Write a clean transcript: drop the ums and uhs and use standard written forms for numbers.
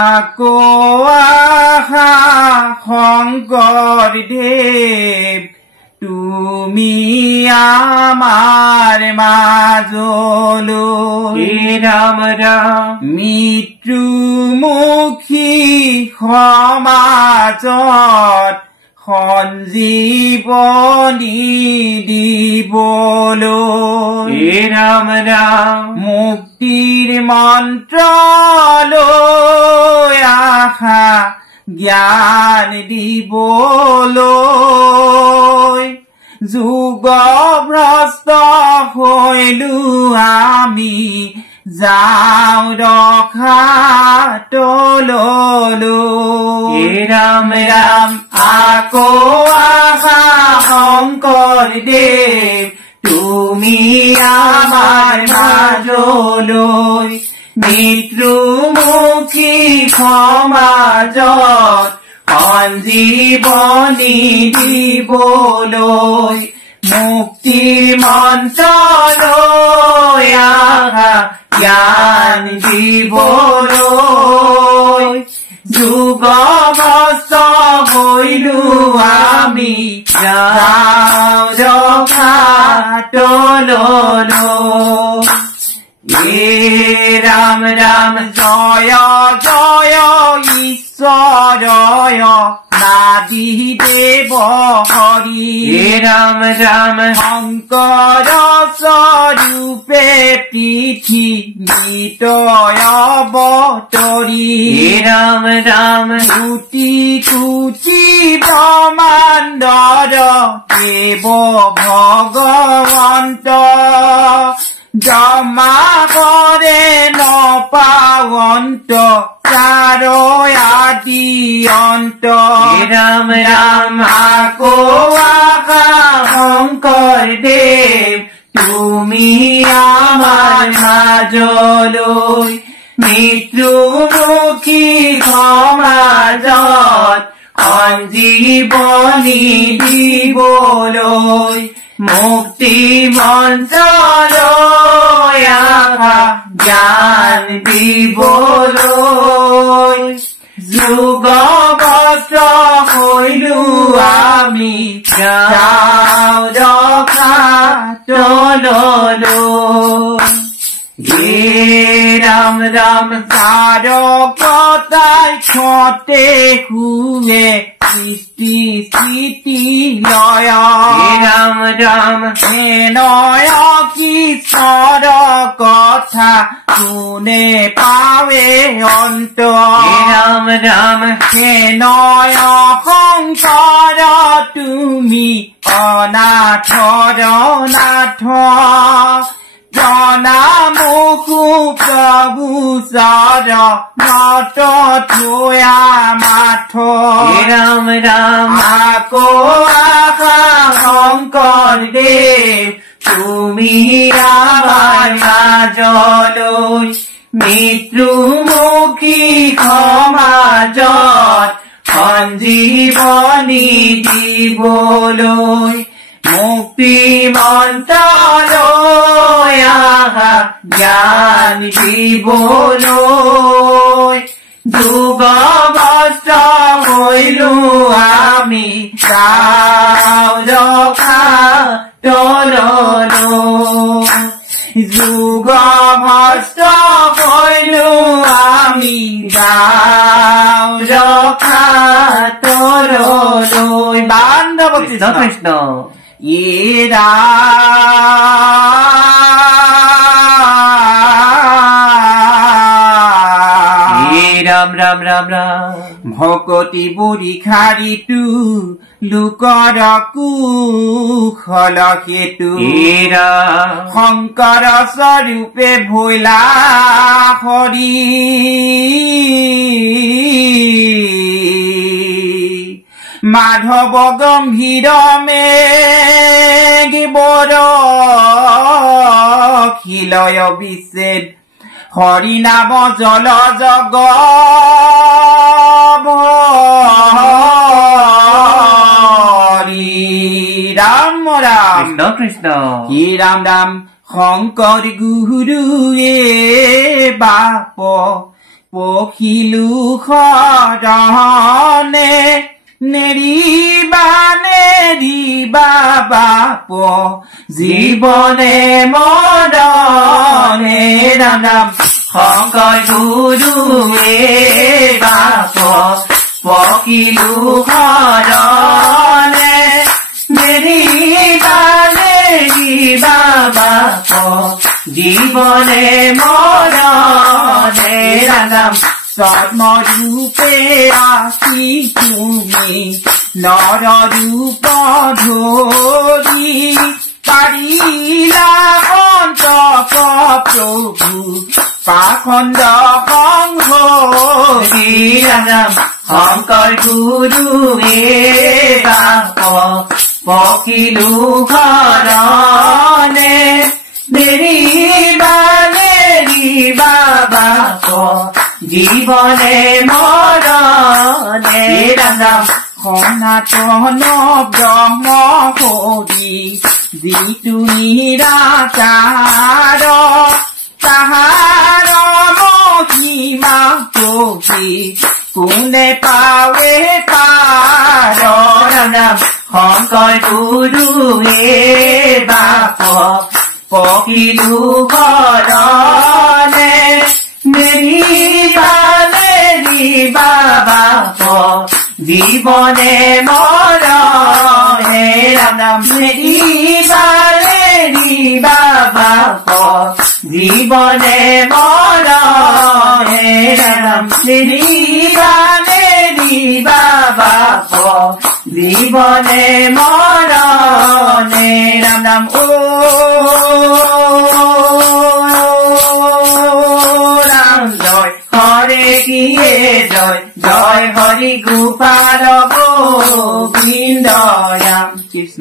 আকৌ আহা শংকৰদেৱ তুমি আমাৰ মাজলৈ ৰাম ৰাম মৃত্যুমুখী সমাজত সঞ্জীৱনী দিবলৈ ৰাম ৰাম মুক্তিৰ মন্ত্ৰ লৈ আহা জ্ঞান দিবলৈ যুগভ্ৰষ্ট হৈলো আমি যাওঁ ৰখাতলৈ ৰাম ৰাম আকৌ আহা শংকৰদেৱ তুমি আমাৰ মাজলৈ মৃত্যুমুখী সমাজত সঞ্জীৱনী দিবলৈ মুক্তিৰ মন্ত্ৰ লৈ আহা জ্ঞান দিবলৈ যুগভ্ৰষ্ট হৈলো আমি যাওঁ ৰখাতলৈ ৰাম ৰাম জয় জয় ঈশ্বৰয় নাদিদেৱ হৰি ৰাম ৰাম শংকৰ স্বৰূপে পৃথিৱীতয় অৱতৰি ৰাম ৰাম কোটি কোটি ব্ৰহ্মাণ্ডৰ দেৱ ভগৱন্ত জমা কৰে নপাৱন্ত চাৰ আদি অন্ত ৰাম ৰাম আকৌ আহা শংকৰদেৱ তুমি আমাৰ মাজলৈ মৃত্যুমুখী সমাজত সঞ্জীৱনী দিবলৈ মুক্তি মন্ত্ৰ লৈ আহা জ্ঞান দিবলৈ যুগভ্ৰষ্ট হৈলো আমি যাওঁ ৰখাতলৈ ৰাম ৰাম তাৰকতাই ক্ষতে শুৱে সৃষ্টি স্থিতি লয় ৰাম ৰাম নয় কিশোৰ কথা কোনে পাৱে অন্ত ৰাম ৰাম নয় সংসাৰ তুমি অনাথৰ নাথ জনামুকু প্ৰভু চৰ নত থোয়া মাথ ৰাম ৰাম আকৌ আহা শংকৰদেৱ তুমি আমাৰ মাজলৈ মৃত্যুমুখী সমাজত সঞ্জীৱনী দিবলৈ মুক্তি মন্ত্ৰ লৈ আহা জ্ঞান দিবলৈ যুগভ্ৰষ্ট হৈলো আমি যাওঁ ৰখাতলৈ যুগভ্ৰষ্ট হৈলো আমি যাওঁ ৰখাতলৈ বান্ধৱ কৃষ্ণ কৃষ্ণ ৰাম ৰাম ৰাম ৰাম ভকতি বুঢ়ী খাৰিটো লোকৰ কুশল হেতু শংকৰ স্বৰূপে ভৈলা হৰি মাধৱ গম্ভীৰ মেঘ খিলয় বিচ্ছেদ হৰি নাম জল জগ ৰাম ৰাম কৃষ্ণ কৃষ্ণ হি ৰাম ৰাম শংকৰ গুৰুৱে বাপ পখিলু খৰনে নেৰিবা বাপ জীৱনে মৰণে ৰাম ৰাম শংকৰ গুৰুৱে বাপ পখিলু খৰনে নেৰিবা বাপ জীৱনে মৰণে ৰাম জন্মৰূপে আছি তুমি নৰৰূপ ধৰি পাৰিলা অন্তক প্ৰভু পাখণ্ড সংহৰি ৰাম শংকৰ গুৰুৱে বাপ পখিলু খৰনে নেৰিবা বাপ জীৱনে মৰণে ৰাম সনাতন ব্ৰহ্ম হৰি যিটো নিৰাকাৰ তাহাৰ মহিমা পঢ়ি কোনে পাৱে পাৰ ৰাম শংকৰ গুৰুৱে বাপ পখিলু খৰনে নেৰিবা বাপ জীৱনে মৰণে ৰাম নেৰিবা বাপ জীৱনে মৰণে ৰাম নেৰিবা বাপ জীৱনে মৰণে ৰাম ৰাম হৰে কিয়ে জয় জয় হৰি গোপাল গোবিন্দ ৰাম কৃষ্ণ